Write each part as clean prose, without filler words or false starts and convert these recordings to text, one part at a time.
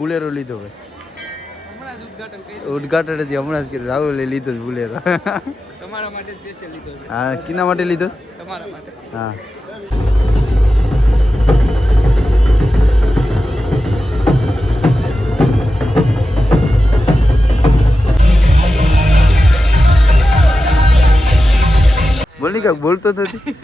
બુલેરો લીધો ભાઈ, ઉદઘાટન હતી હમણાં જ કર્યું. રાહુલે લીધો બુલેરો. તમારા માટે સ્પેશિયલ લીધો છે. હા, કિના માટે લીધો? તમારા માટે. હા. બોલની કાક બોલતો નથી.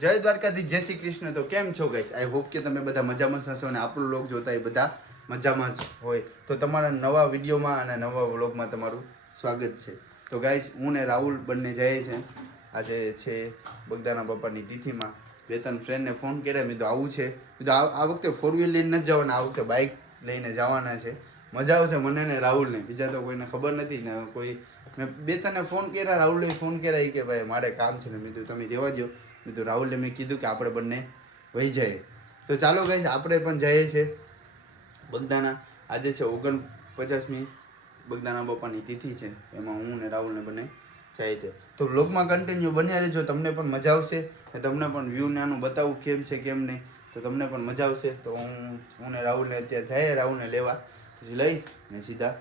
જય દ્વારકાથી, જય શ્રી કૃષ્ણ. તો કેમ છો ગાઈસ? આઈ હોપ કે તમે બધા મજામાં હશો અને આપણો વ્લોગ જોતા એ બધા મજામાં જ હોય. તો તમારા નવા વિડીયોમાં અને નવા વ્લોગમાં તમારું સ્વાગત છે. તો ગાઈસ, હું ને રાહુલ બંને જઈએ છે. આજે છે બગદાના બાપાની તિથિમાં. બે ત્રણ ફ્રેન્ડને ફોન કર્યા, મેં તો આવું છે. આ વખતે ફોર વ્હીલ લઈને નથી જવાના, આ વખતે બાઇક લઈને જવાના છે. મજા આવશે મને ને રાહુલને, બીજા તો કોઈને ખબર નથી ને. કોઈ મેં બે ત્રણને ફોન કર્યા, રાહુલે ફોન કર્યા કે ભાઈ મારે કામ છે ને. મેં કીધું તમે રહેવા દો. મેં તો રાહુલને મેં કીધું કે આપણે બંને વહી જઈએ. તો ચાલો ગાઈસ, આપણે પણ જઈએ છીએ બગદાના. આજે છે 49મી બગદાના બાપાની તિથિ છે. એમાં હું ને રાહુલને બંને જાય છે. તો વ્લોગમાં કન્ટિન્યુ બન્યા રહેજો, તમને પણ મજા આવશે ને તમને પણ વ્યૂ ને આનું બતાવું કેમ છે કેમ નહીં, તો તમને પણ મજા આવશે. તો હું ને રાહુલને અત્યારે જઈએ, રાહુલને લેવા, પછી લઈ ને સીધા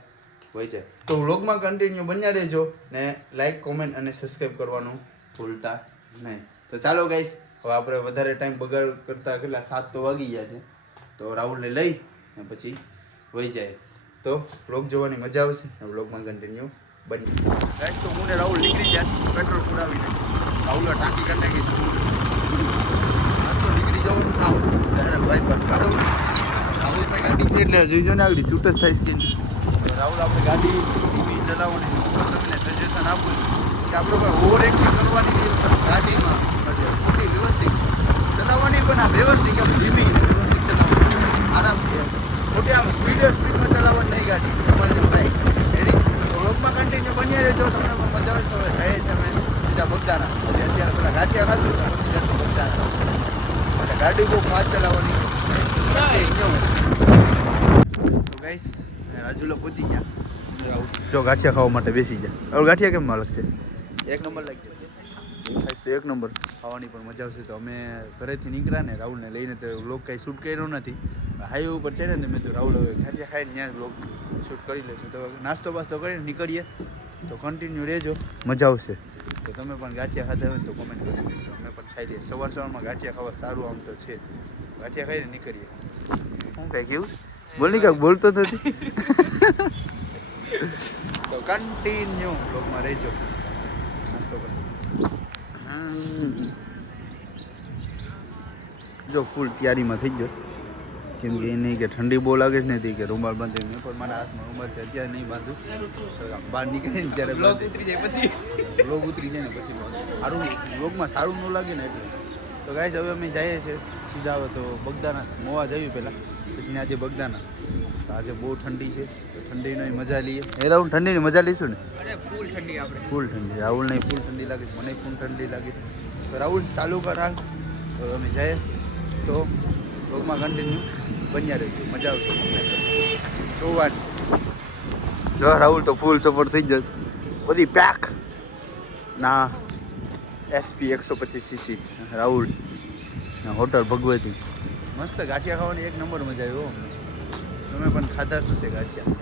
હોય છે. તો વ્લોગમાં કન્ટિન્યુ બન્યા રહેજો ને લાઈક, કોમેન્ટ અને સબસ્ક્રાઈબ કરવાનું ભૂલતા નહીં. તો ચાલો ગાઈસ, હવે આપણે વધારે ટાઈમ બગાડ કરતા કેટલા 7 તો વાગી ગયા છે. તો રાહુલને લઈ ને પછી વહી જાય. તો વ્લોગ જોવાની મજા આવશે ને વ્લોગમાં કન્ટિન્યુ બની. ગાઈસ, તો હું ને રાહુલ નીકળી જાય પેટ્રોલ પુરાવીને. રાહુલે ટાંકી કરી નાખી. આ તો નીકળી જવાનું થાવ ડાયરેક્ટ બાયપાસ કાઢો. રાહુલ ભાઈ ગાડી છે એટલે જોઈજો ને આગળ શૂટ જ થાય છે. રાહુલ આપણે ગાડી ધીમી ચલાવવાની તમને સજેશન આપું કે આપણે કોઈ ઓવર એક્ટિંગ કરવાની નહીં ગાડીમાં. ખોટી વ્યવસ્થિત ચલાવવાની, પણ આ વ્યવસ્થિત આમ ધીમી ને વ્યવસ્થિત ચલાવવાની, આરામથી ખોટી આમ સ્પીડમાં ચલાવવાની નહીં ગાડી. તમારે જેમ બાઈક એની. તો વ્લોગમાં કન્ટિન્યુ બન્યા રહેજો, તમને પણ મજા આવશે. હવે જાય છે અમે સીધા બગદાના. અત્યારે પેલા ગાંઠિયા ખાશું પછી જશું બગદાના. એટલે ગાડી બહુ ફાસ્ટ ચલાવવાની. તો ગાઈસ, રાજુલો પહોંચી ગયા. જો ગાંઠિયા ખાવા માટે બેસી ગયા. હવે ગાંઠિયા કેમ અલગ છે? એક નંબર લાગી ખાઈશ તો એક નંબર. ખાવાની પણ મજા આવશે. તો અમે ઘરેથી નીકળ્યા ને રાહુલને લઈને, તો વ્લોગ કાંઈ શૂટ કર્યો નથી. હાઈવે ઉપર છે ને, મેં તો રાહુલ હવે ગાંઠિયા ખાઈને ત્યાં વ્લોગ શૂટ કરી લેશું. તો નાસ્તો બાસ્તો કરીને નીકળીએ. તો કન્ટિન્યુ રહેજો, મજા આવશે. તો તમે પણ ગાંઠિયા ખાધા હોય ને તો કોમેન્ટ કરી દેજો. અમે પણ ખાઈ લઈએ. સવારમાં ગાંઠિયા ખાવા સારું આમ તો છે. ગાંઠિયા ખાઈને નીકળીએ. શું કાંઈ કેવું? બોલની કાંઈક બોલતો નથી. તો કન્ટિન્યુ વ્લોગમાં રહેજો. નાસ્તો કરી જો ફૂલ તૈયારીમાં થઈ ગયો. કેમ કે એ નહીં કે ઠંડી બહુ લાગે છે ને, કે રૂમાલ બાંધી. મેં પણ મારા હાથમાં રૂમાલ છે, અત્યારે નહીં બાંધું. બહાર નીકળે ને ત્યારે વ્લોગ ઉતરી જાય પછી. વ્લોગ ઉતરી જાય ને પછી સારું વ્લોગમાં સારું ન લાગે ને એટલે. તો ગાઈસ, હવે અમે જઈએ છીએ સીધા. હવે તો બગદાના મોવા જયું પહેલાં, પછી આજે બગદાના. તો આજે બહુ ઠંડી છે, તો ઠંડીની મજા લઈએ. એ રાહુલ, ઠંડીની મજા લઈશું ને? અરે ફૂલ ઠંડી આપણે. ફૂલ ઠંડી. રાહુલને ફૂલ ઠંડી લાગે છે, મને ફૂલ ઠંડી લાગે છે. તો રાહુલ ચાલુ કર હાલ. તો અમે જઈએ. તો વ્લોગમાં કન્ટિન્યુ બન્યા રહેજો, મજા આવશે જોવાની. જો રાહુલ તો ફૂલ સપોર્ટ થઈ જશે. બધી પેક ના SP 125cc Rahul hotel Bhagwati. મસ્ત ગાંઠિયા ખાવાની એક નંબર મજા આવી. હો, તમે પણ ખાધા શું છે ગાંઠિયા?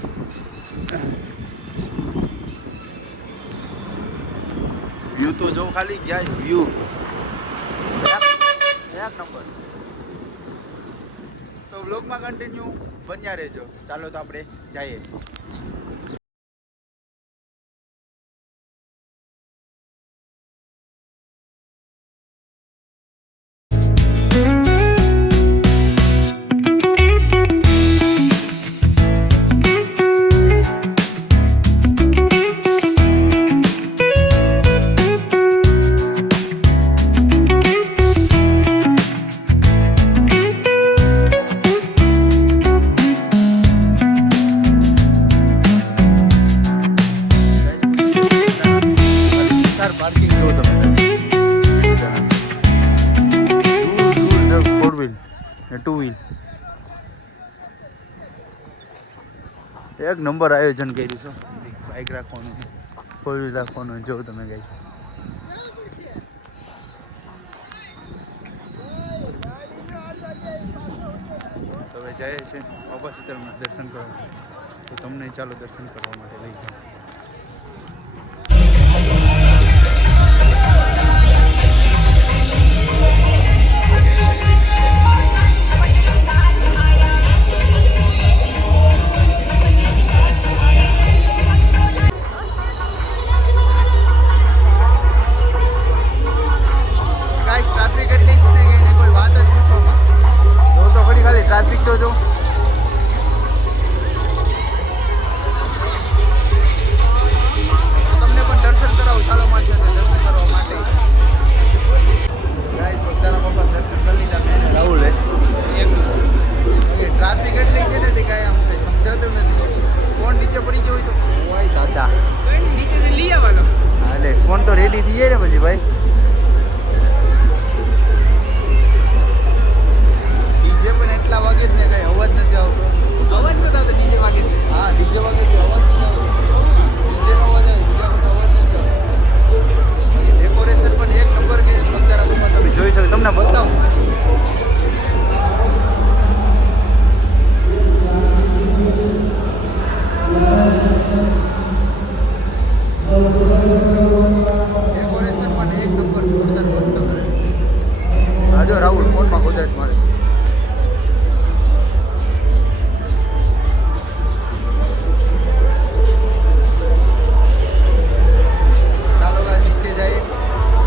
વ્યૂ તો જો ખાલી ગયા વ્યૂ એક નંબર. તો વ્લોગમાં કન્ટિન્યુ બન્યા રહેજો. ચાલો તો આપણે જઈએ. પાર્કિંગ જો તમે, 4 વ્હીલ ને 2 વ્હીલ. એક નંબર આયોજન કર્યું છે. બાઇક રાખવાનું, 4 વ્હીલ રાખવાનું. જો તમે ગાઈસ, હવે જાય છે બાબા સીતારામના દર્શન કરવા, તો તમને ચાલો દર્શન કરવા માટે લઈ જાઉં. ટ્રાફિક એટલી છે ને કે એને કોઈ વાત જ પૂછવામાં. તો ખરી ખાલી ટ્રાફિક તો જો. તમને પણ દર્શન કરાવું, ચાલો મારી સાથે દર્શન કરવા માટે. ગાઈસ બગદાના બાપા દર્શન કરી લીધા મેં અને રાહુલે. ટ્રાફિક એટલી છે ને તે કાંઈ આમ કંઈ સમજાતું નથી. ફોન નીચે પડી ગયો હોય તો ભાઈ દાદા નીચે લઈ આવવાનો. હા એટલે ફોન તો રેડી થઈ જાય ને પછી ભાઈ. ડીજે પણ એટલા વાગે જ ને કઈ અવાજ નથી આવતો. અવાજ તો આવતો ડીજે વાગે છે. હા ડીજે વાગે તો અવાજ નથી આવતો. ડીજે નો અવાજ આવે, બીજા કોઈ અવાજ નથી આવતો. ડેકોરેશન પણ એક નંબર કે બગદાના બાપા તમે જોઈ શકો, તમને બતાવું. ડેકોરેશન પણ એક નંબર જોરદાર મસ્ત કરે છે. હા જો રાહુલ ફોનમાં ખોદાય મારે. ચાલો ભાઈ નીચે જઈએ,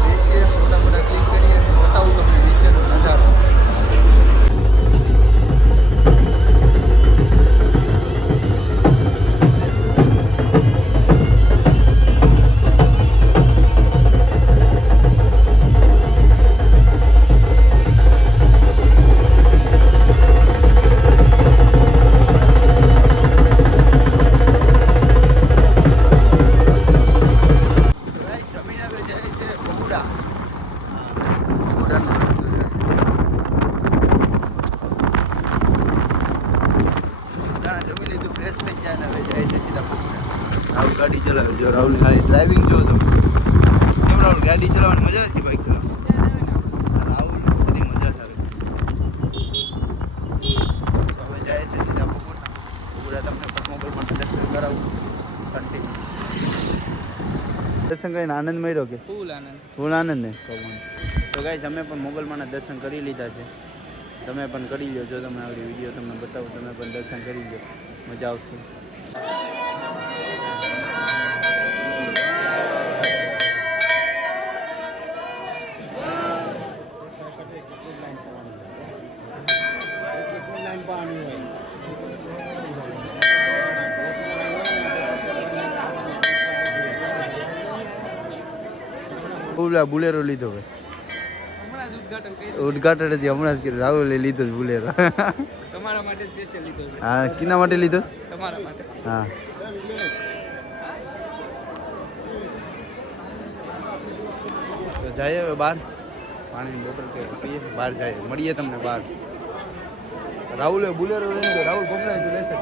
બેસીએ, ફોટા ફોટા ક્લિક કરીએ, બતાવું તમને નીચેનો નજારો. જમીન આવે જાય છે બગુડા. બગુડા જમી લીધું, ફ્રેશ થઈ જાય ને હવે જાય છે સીધા બગુડા. રાહુલ ગાડી ચલાવે, જો રાહુલ ખાલી ડ્રાઇવિંગ જો તો કેમ રાહુલ ગાડી ચલાવવાની મજા આવે કે બાઇક ચલાવવાની? રાહુલ બધી મજા આવે. હવે જાય છે સીધા બગુડા. બગુડા તમને પણ મોબાઈલમાં દર્શન કરાવું કન્ટિન્યુ. દર્શન કરીને આનંદ મળ્યો કે ફૂલ આનંદ. ફૂલ આનંદ ને ભગવાન. તો ગાઈસ અમે પણ મોગલમાના દર્શન કરી લીધા છે, તમે પણ કરી લો. જો તમે આવડી વિડીયો તમને બતાવું, તમે પણ દર્શન કરી લો, મજા આવશે. બુલેરો લીધો ભાઈ, હમણાં જ ઉદ્ઘાટન કર્યું. ઉદઘાટન હતી હમણાં જ કર્યું. રાહુલે લીધો જ બુલેરો. તમારા માટે સ્પેશિયલ લીધો છે. હા કિના માટે લીધો? તમારા માટે. હા તો જઈએ હવે બહાર, પાણીની બોટલ કે પીએ, બહાર જઈએ, મળીએ તમને બહાર. રાહુલે બુલેરો લઈને ગયો. રાહુલ પકડાય તું લેશે.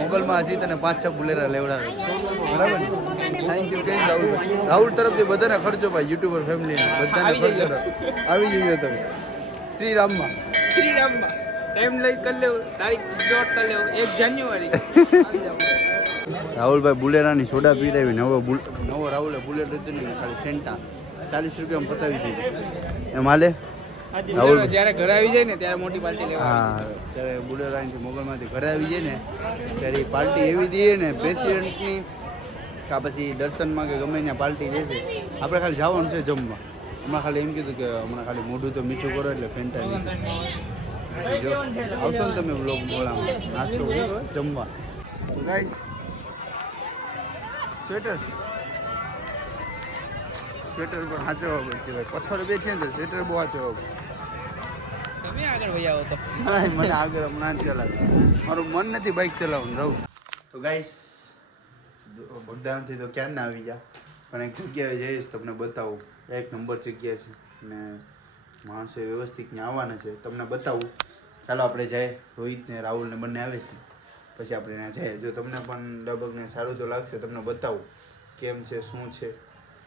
મોગલમાં હજી તને 5-6 બુલેરા લેવડાવે, બરાબર ને? થેન્ક યુ કહીશ રાહુલ. રાહુલ તરફથી બધાને ખર્ચો ભાઈ, યુટ્યુબર ફેમિલીને બધાને ખર્ચો આવી જઈએ તમે શ્રીરામમાં. શ્રીરામમાં ટાઈમ લઈ કરી લેવું, તારીખ નોટ કરી લેવું, 1 જાન્યુઆરી આવી જાવ. રાહુલભાઈ બુલેરાની સોડા પીરાવીને હવે નવો રાહુલે બુલેટ લીધું ને ખાલી ફેન્ટા 40 રૂપિયામાં પતાવી દીધું એમ હાલે. રાહુલ જ્યારે ઘરે આવી જાય ને ત્યારે મોટી પાર્ટી લેવા. હા ત્યારે બુલેરો અહીંથી મોગલમાંથી ઘરે આવી જાય ને ત્યારે એ પાર્ટી એવી દઈએ ને પ્રેસિડેન્ટની, કાં પછી દર્શનમાં કે ગમે ત્યાં પાર્ટી દેશે. આપણે ખાલી જવાનું છે જમવા. હમણાં ખાલી એમ કીધું કે હમણાં ખાલી મોઢું તો મીઠું કરો એટલે ફેન્ટા લીધું. જો આવશો ને તમે બ્લોગ મોડામાં નાસ્તો કરો જમવા. તો ગાઈસ સ્વેટર પણ સાચવવા પડશે ભાઈ. પછવાડે બેઠીએ ને તો સ્વેટર બહુ સાચવવા પડે. તમે આગળ વહી આવો તો. હા મને આગળ હમણાં જ ચલાવે, મારું મન નથી બાઇક ચલાવવાનું રહું. તો ગાઈસ બગદાણાથી તો ક્યાં ના આવી ગયા, પણ એક જગ્યાએ જઈશ તમને બતાવું. એક નંબર જગ્યા છે ને માણસો વ્યવસ્થિત ત્યાં આવવાના છે, તમને બતાવું. ચાલો આપણે જાય. રોહિત ને રાહુલ ને બંને આવે છે, પછી આપણે ત્યાં જઈએ. જો તમને પણ લગભગ સારું તો લાગશે, તમને બતાવું કેમ છે શું છે.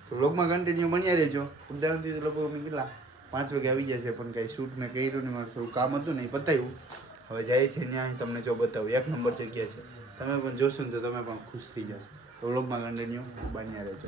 તો વ્લોગમાં કન્ટિન્યુ બન્યા રહેજો. બગદાણાથી તો લગભગ અમે કેટલા 5 વાગે આવી જાય છે, પણ કાંઈ શૂટ મેં કર્યું નહીં, મારું થોડું કામ હતું ને એ પતાવ્યું. હવે જાય છે ત્યાં તમને જો બતાવું, એક નંબર જગ્યા છે. તમે પણ જોશો ને તો તમે પણ ખુશ થઈ જશો. તો વ્લોગમાં કન્ટિન્યુ બન્યા રહેજો.